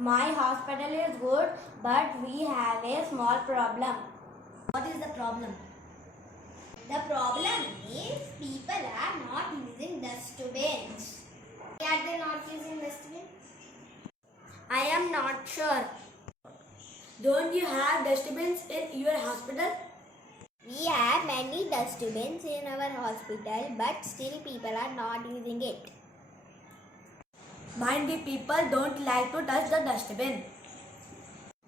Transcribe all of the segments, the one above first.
My hospital is good, but we have a small problem. What is the problem? The problem is people are not using dustbins. Why are they not using dustbin? I am not sure. Don't you have dustbins in your hospital? We have many dustbins in our hospital, but still people are not using it. Might be people don't like to touch the dustbin.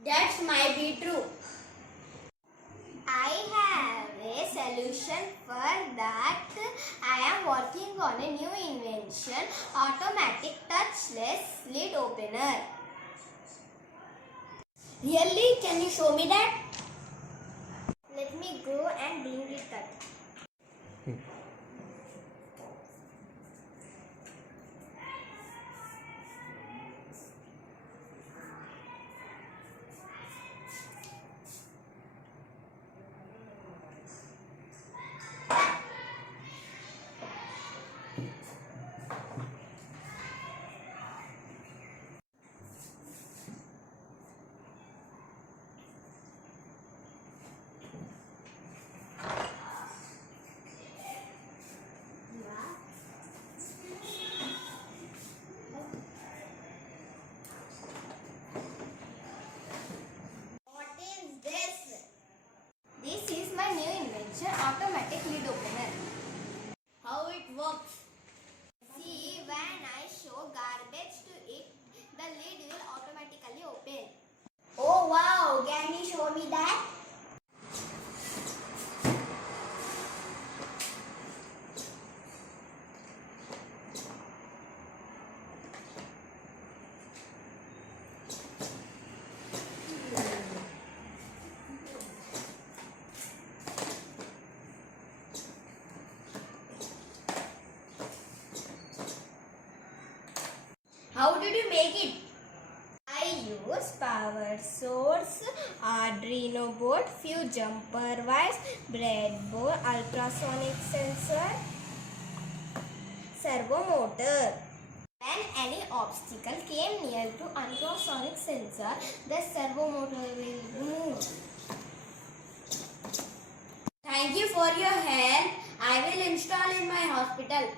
That might be true. I have a solution for that. I am working on a new invention, automatic touchless lid opener. Really? Can you show me that? Let me go and bring it back. This is my new invention, automatic lid opener. How it works? See, when I show garbage to it, the lid will automatically open. Oh wow! Can you show me that? How did you make it? I use power source, Arduino board, few jumper wires, breadboard, ultrasonic sensor, servomotor. When any obstacle came near to ultrasonic sensor, the servomotor will move. Thank you for your help. I will install in my hospital.